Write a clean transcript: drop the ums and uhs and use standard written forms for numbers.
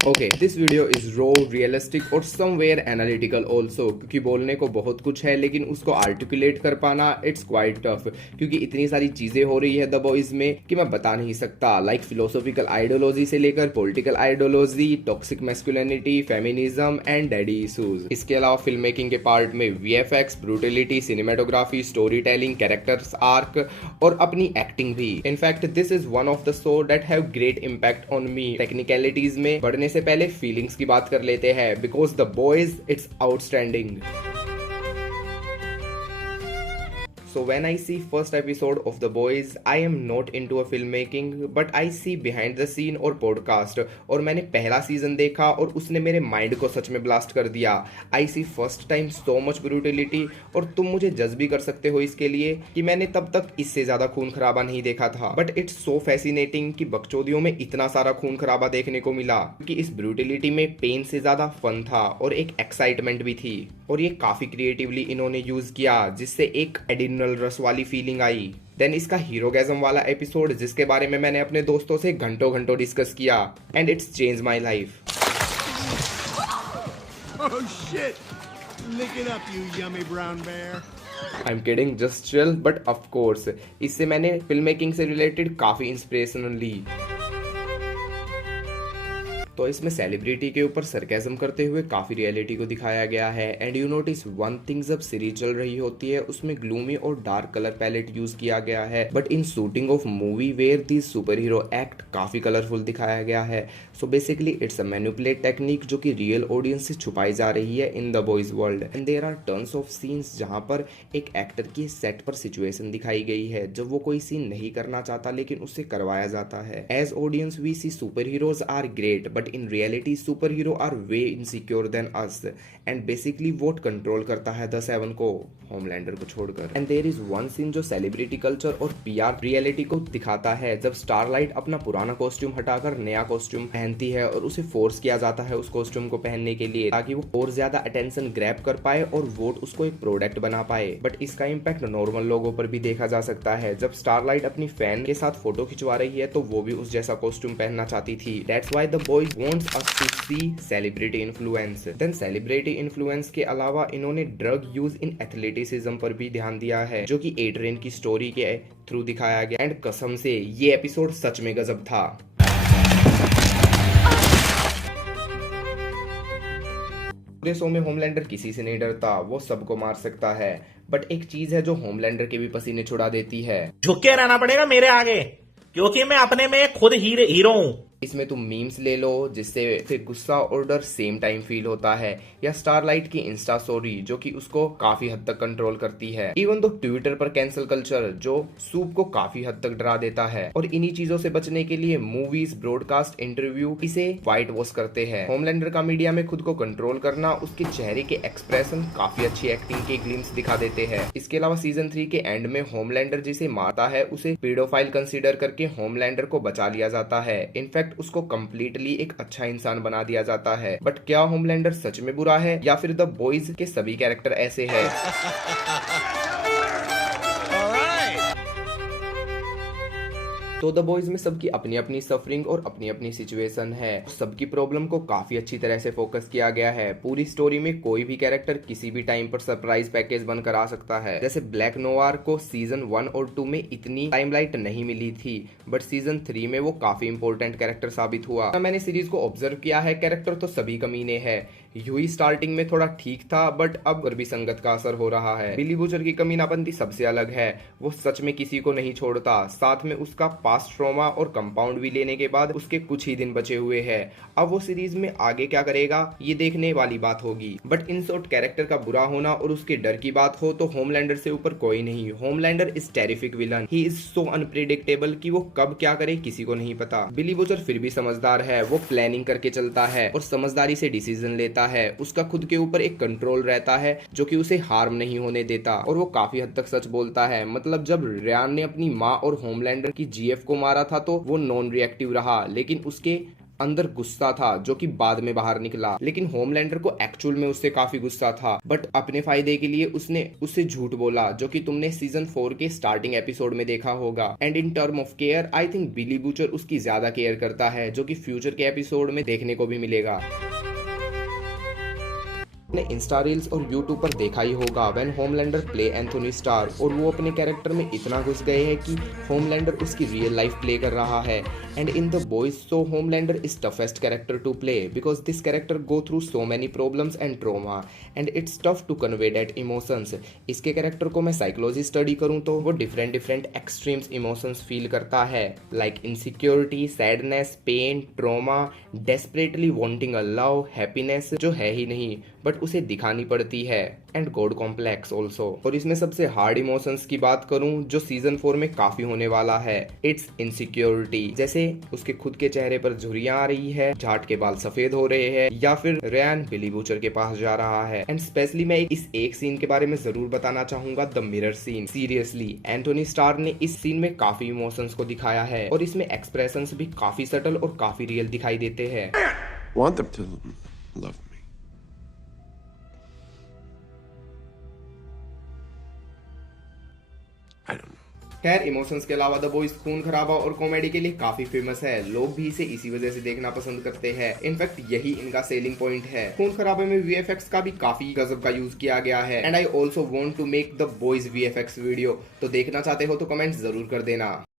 Okay, this video is raw, realistic और somewhere analytical also, क्योंकि बोलने को बहुत कुछ है लेकिन उसको आर्टिकुलेट कर पाना इट्स क्वाइट टफ, क्योंकि इतनी सारी चीजें हो रही है द बॉयज में कि मैं बता नहीं सकता। लाइक फिलोसॉफिकल आइडियोलॉजी से लेकर political ideology, toxic masculinity, feminism and daddy issues. इसके अलावा फिल्म मेकिंग के पार्ट में VFX, brutality, cinematography, story telling, characters arc और अपनी एक्टिंग भी। In fact this is one of the show that have great impact on me. Technicalities में बढ़ने से पहले फीलिंग्स की बात कर लेते हैं, because the boys it's outstanding. So when I see first episode of The Boys, I am not into a filmmaking, but I see behind the scene और podcast। और मैंने पहला सीजन देखा और उसने मेरे माइंड को सच में ब्लास्ट कर दिया। I see first time so much brutality, और तुम मुझे जज भी कर सकते हो इसके लिए कि मैंने तब तक इससे ज्यादा खून खराबा नहीं देखा था। बट इट्स सो फैसिनेटिंग कि बकचोदियों में इतना सारा खून खराबा देखने को मिला, क्योंकि इस ब्रूटिलिटी में पेन से ज्यादा फन था और एक एक्साइटमेंट भी थी, और ये काफी क्रिएटिवली इन्होंने यूज किया, जिससे एक एडिशनल रस वाली फीलिंग आई। देन इसका हीरोगैज्म वाला एपिसोड, जिसके बारे में मैंने अपने दोस्तों से घंटों घंटों डिस्कस किया, and it's change my life. I am kidding, just chill, but of course इससे मैंने फिल्म मेकिंग से रिलेटेड काफी इंस्पिरेशन ली। तो इसमें सेलिब्रिटी के ऊपर सरकाज़म करते हुए काफ़ी रियलिटी को दिखाया गया है। And you notice one thing, जब सीरीज चल रही होती है उसमें ग्लूमी और डार्क कलर पैलेट यूज किया गया है, but in shooting of movie where the super hero act काफ़ी कलरफुल दिखाया गया है। So basically it's a manipulate technique जो कि रियल ऑडियंस से छुपाई जा रही है in the boys world. And there are turns of scenes जहाँ पर एक एक्टर की सेट पर सिचुएशन दिखाई गई है जब वो कोई सीन नहीं करना चाहता लेकिन उससे करवाया जाता है। As audience we see super heroes are great, but in reality superhero are way insecure than us, and basically Vought control करता है द सेवन को, होमलैंडर को छोड़कर। And there is one scene जो सेलिब्रिटी कल्चर और PR reality को दिखाता है, जब स्टारलाइट अपना पुराना कॉस्ट्यूम हटाकर नया कॉस्ट्यूम पहनती है और उसे फोर्स किया जाता है उस कॉस्ट्यूम को पहनने के लिए, ताकि वो और ज्यादा अटेंशन ग्रैब कर पाए और वोट उसको एक प्रोडक्ट बना पाए। बट इसका इम्पैक्ट नॉर्मल लोगों पर भी देखा जा सकता है। जब स्टारलाइट अपनी फैन के साथ फोटो खिंचवा रही है तो वो भी उस जैसा कॉस्ट्यूम पहनना चाहती थी। That's why the boys wants us to see celebrity influence। Then celebrity influence के अलावा इन्होंने ड्रग यूज इन एथलेटिसिज्म पर भी ध्यान दिया है, जो कि एड्रियन की स्टोरी के थ्रू दिखाया गया। एंड कसम से ये एपिसोड सच में गजब था। पूरे शो में होमलैंडर किसी से नहीं डरता, वो सबको मार सकता है। बट एक चीज है जो होमलैंडर के भी पसीने छुड़ा देती है, झुक के रहना पड़ेगा मेरे आगे, क्योंकि मैं अपने में खुद हीरो हूँ। इसमें तुम मीम्स ले लो जिससे फिर गुस्सा और डर सेम टाइम फील होता है, या स्टारलाइट की इंस्टा स्टोरी जो कि उसको काफी हद तक कंट्रोल करती है। इवन दो ट्विटर पर कैंसिल कल्चर जो सूप को काफी हद तक डरा देता है। और इन्हीं चीजों से बचने के लिए मूवीज, ब्रॉडकास्ट, इंटरव्यू इसे व्हाइट वॉश करते हैं। होमलैंडर का मीडिया में खुद को कंट्रोल करना, उसके चेहरे के एक्सप्रेशन काफी अच्छी एक्टिंग के ग्लिम्स दिखा देते हैं। इसके अलावा सीजन 3 के एंड में होमलैंडर जिसे मारता है उसे पीडोफाइल कंसीडर करके होमलैंडर को बचा लिया जाता है। इनफैक्ट उसको कंप्लीटली एक अच्छा इंसान बना दिया जाता है। बट क्या होमलैंडर सच में बुरा है, या फिर द बॉयज के सभी कैरेक्टर ऐसे हैं? तो द बॉयज में सबकी अपनी अपनी सफरिंग और अपनी अपनी सिचुएशन है। सबकी प्रॉब्लम को काफी अच्छी तरह से फोकस किया गया है। पूरी स्टोरी में कोई भी कैरेक्टर किसी भी टाइम पर सरप्राइज पैकेज बनकर आ सकता है। जैसे ब्लैक नोवार को सीजन 1 और 2 में इतनी टाइमलाइट नहीं मिली थी, बट सीजन 3 में वो काफी इंपॉर्टेंट कैरेक्टर साबित हुआ। मैंने सीरीज को ऑब्जर्व किया है, कैरेक्टर तो सभी कमीने हैं। यूही स्टार्टिंग में थोड़ा ठीक था, बट अब भी संगत का असर हो रहा है। बिली बूचर की कमीनाबंदी सबसे अलग है, वो सच में किसी को नहीं छोड़ता। साथ में उसका पास्ट ट्रॉमा और कंपाउंड भी लेने के बाद उसके कुछ ही दिन बचे हुए हैं। अब वो सीरीज में आगे क्या करेगा ये देखने वाली बात होगी। बट इन शॉर्ट कैरेक्टर का बुरा होना और उसके डर की बात हो तो होमलैंडर से ऊपर कोई नहीं। Homelander is terrific villain, he is so unpredictable कि वो कब क्या करे किसी को नहीं पता। बिली बूचर फिर भी समझदार है, वो प्लानिंग करके चलता है और समझदारी से डिसीजन लेता है। उसका खुद के ऊपर एक कंट्रोल रहता है जो कि उसे हार्म नहीं होने देता, और वो काफी हद तक सच बोलता है। मतलब जब रियान ने अपनी माँ और होमलैंडर की जीएफ को मारा था तो वो नॉन रिएक्टिव रहा, लेकिन उसके अंदर गुस्सा था जो कि बाद में बाहर निकला, लेकिन होमलैंडर को एक्चुअल में उससे काफी गुस्सा था, बट अपने फायदे के लिए उसने उससे झूठ बोला, जो कि तुमने सीजन 4 के स्टार्टिंग एपिसोड में देखा होगा। And in term of care I think Billy Butcher उसकी ज्यादा केयर करता है, जो कि फ्यूचर के एपिसोड में देखने को भी मिलेगा। ने इंस्टा रील्स और यूट्यूब पर देखा ही होगा when Homelander play Anthony star, और वो अपने कैरेक्टर में इतना घुस गए हैं कि होमलैंडर उसकी रियल लाइफ प्ले कर रहा है। And in the boys so Homelander is toughest character to play because this character go through so many problems and trauma and it's tough to convey that emotions. इसके character को मैं psychology study करूँ तो वो different extremes emotions feel करता है, like insecurity, sadness, pain, trauma, desperately wanting a love, happiness जो है ही नहीं बट उसे दिखानी पड़ती है, एंड गॉड कॉम्प्लेक्स ऑल्सो। और इसमें सबसे हार्ड इमोशंस की बात करूं जो सीजन 4 में काफी होने वाला है, इट्स इनसिक्योरिटी। जैसे उसके खुद के चेहरे पर झुर्रियां आ रही है, जाट के बाल सफेद हो रहे हैं, या फिर रयान बिली बूचर के पास जा रहा है। एंड स्पेशली मैं इस एक सीन के बारे में जरूर बताना चाहूंगा, the mirror scene. Seriously Anthony Starr ने इस सीन में काफी इमोशंस को दिखाया है और इसमें एक्सप्रेशंस भी काफी सटल और काफी रियल दिखाई देते हैं। Want them to love me. I don't know. खैर इमोशंस के अलावा द बॉयज खून खराबा और कॉमेडी के लिए काफी फेमस है। लोग भी इसे इसी वजह से देखना पसंद करते हैं। इनफैक्ट यही इनका सेलिंग पॉइंट है। खून खराबे में वीएफएक्स का भी काफी गजब का यूज किया गया है। And I also want to make the boys VFX video, तो देखना चाहते हो तो कमेंट जरूर कर देना।